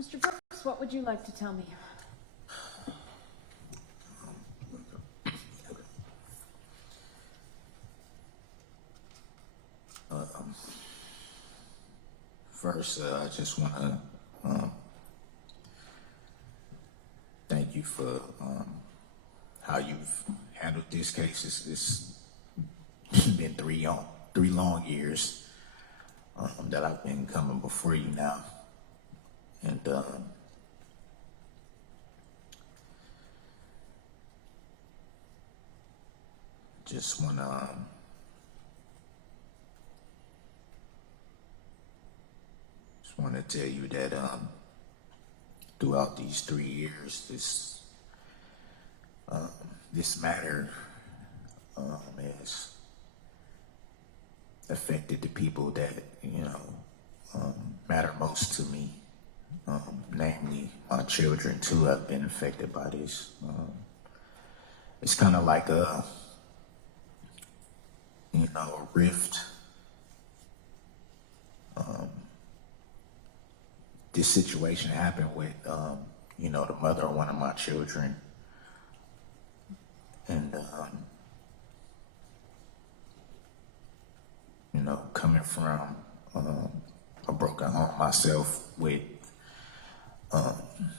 Mr. Brooks, what would you like to tell me? First, I just want to thank you for how you've handled this case. It's been three long years that I've been coming before you now, and just want to tell you that throughout these 3 years, this matter has affected the people that matter most to me. Namely, my children too have been affected by this. It's kind of like a rift. This situation happened with, the mother of one of my children. And, coming from a broken home myself with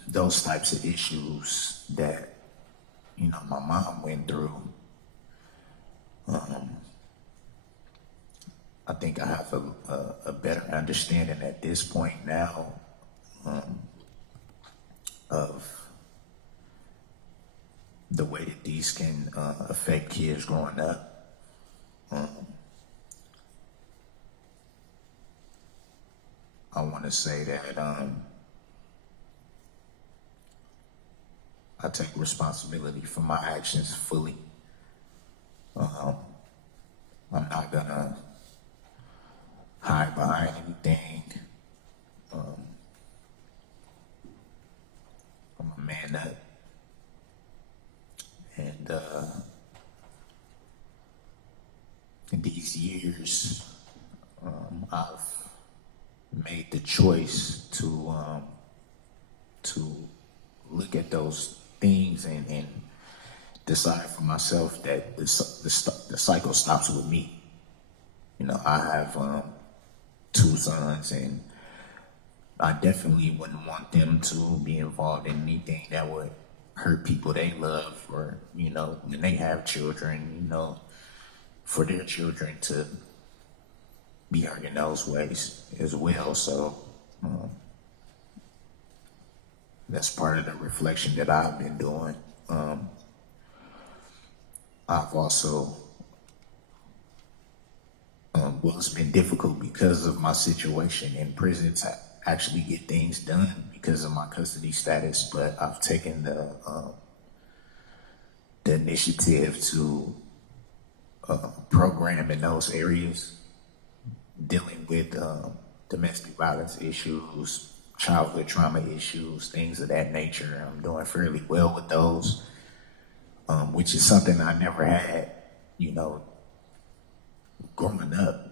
those types of issues that, my mom went through, I think I have a better understanding at this point now of the way that these can affect kids growing up. I want to say that I take responsibility for my actions fully. I'm not gonna hide behind anything. I'm a man up, and in these years, I've made the choice to look at those things and decide for myself that the cycle stops with me. I have 2 sons, and I definitely wouldn't want them to be involved in anything that would hurt people they love, or, when they have children, for their children to be hurt in those ways as well. So that's part of the reflection that I've been doing. I've also, it's been difficult because of my situation in prison to actually get things done because of my custody status, but I've taken the initiative to program in those areas, dealing with domestic violence issues, childhood trauma issues, things of that nature. I'm doing fairly well with those, which is something I never had, growing up.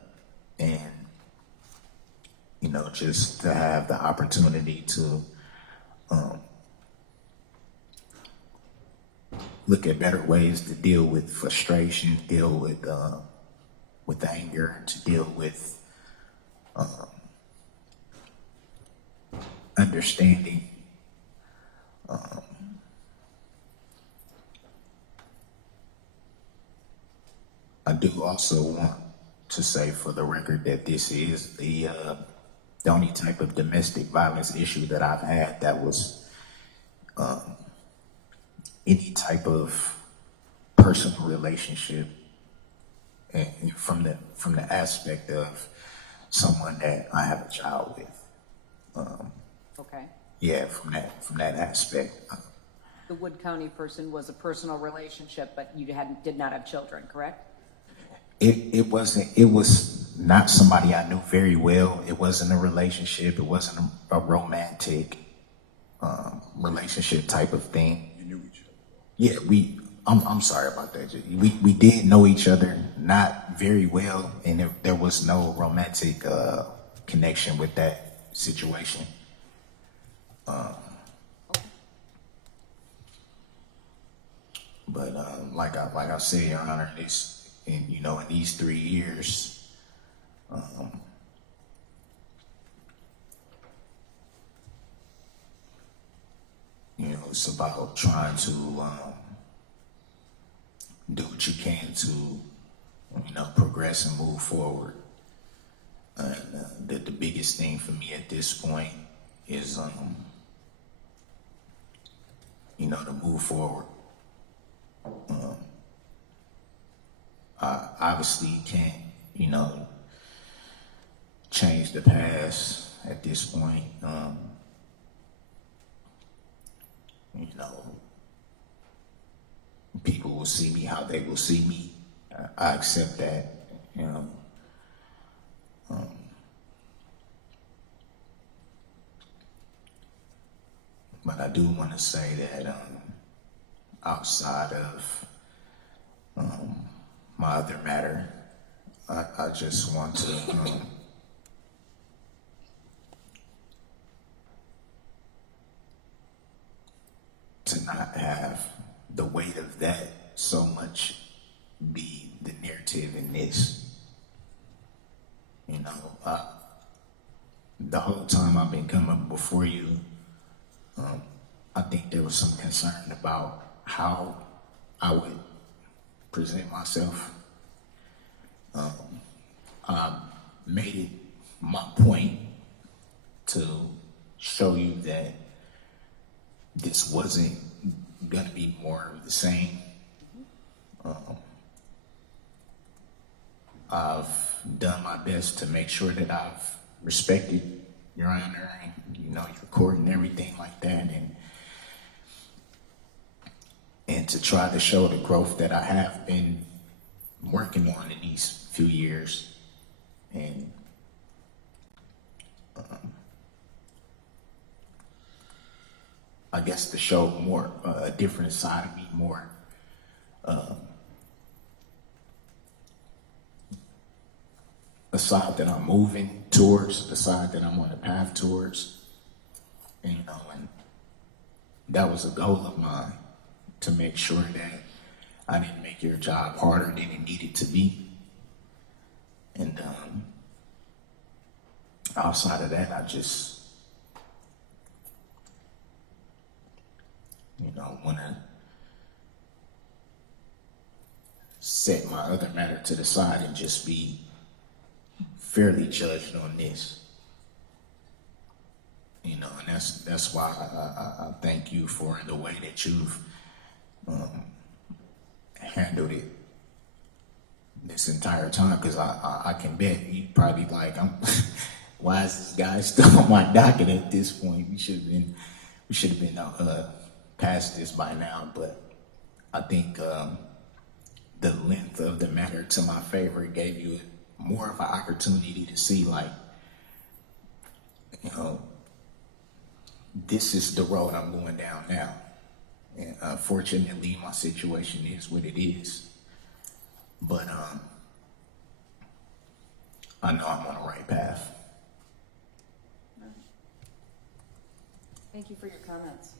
And, just to have the opportunity to look at better ways to deal with frustration, deal with anger, to deal with understanding. I do also want to say for the record that this is the only type of domestic violence issue that I've had that was any type of personal relationship, and from the aspect of someone that I have a child with. Okay. Yeah, from that aspect. The Wood County person was a personal relationship, but you did not have children, correct? It was not somebody I knew very well. It wasn't a relationship. It wasn't a romantic relationship type of thing. You knew each other? Yeah, I'm sorry about that. We did know each other, not very well, and there was no romantic connection with that situation. But like I said, Your Honor, in these 3 years, it's about trying to do what you can to progress and move forward. And the biggest thing for me at this point is to move forward. I obviously can't change the past at this point. People will see me how they will see me. I accept that. But I do want to say that outside of my other matter, I just want to not have the weight of that so much be the narrative in this. The whole time I've been coming before you, I think there was some concern about how I would present myself. I made it my point to show you that this wasn't gonna be more of the same. I've done my best to make sure that I've respected Your Honor and your court and everything like that, and to try to show the growth that I have been working on in these few years, and I guess to show more a different side of me, more a side that I'm moving towards, the side that I'm on the path towards, and that was a goal of mine, to make sure that I didn't make your job harder than it needed to be. And outside of that, I just want to set my other matter to the side and just be fairly judged on this. And that's why I thank you for the way that you've handled it this entire time, because I can bet you probably like, why is this guy still on my docket at this point? We should have been past this by now. But I think the length of the matter to my favor gave you more of an opportunity to see, like, this is the road I'm going down now. And unfortunately, my situation is what it is. But I know I'm on the right path. Thank you for your comments.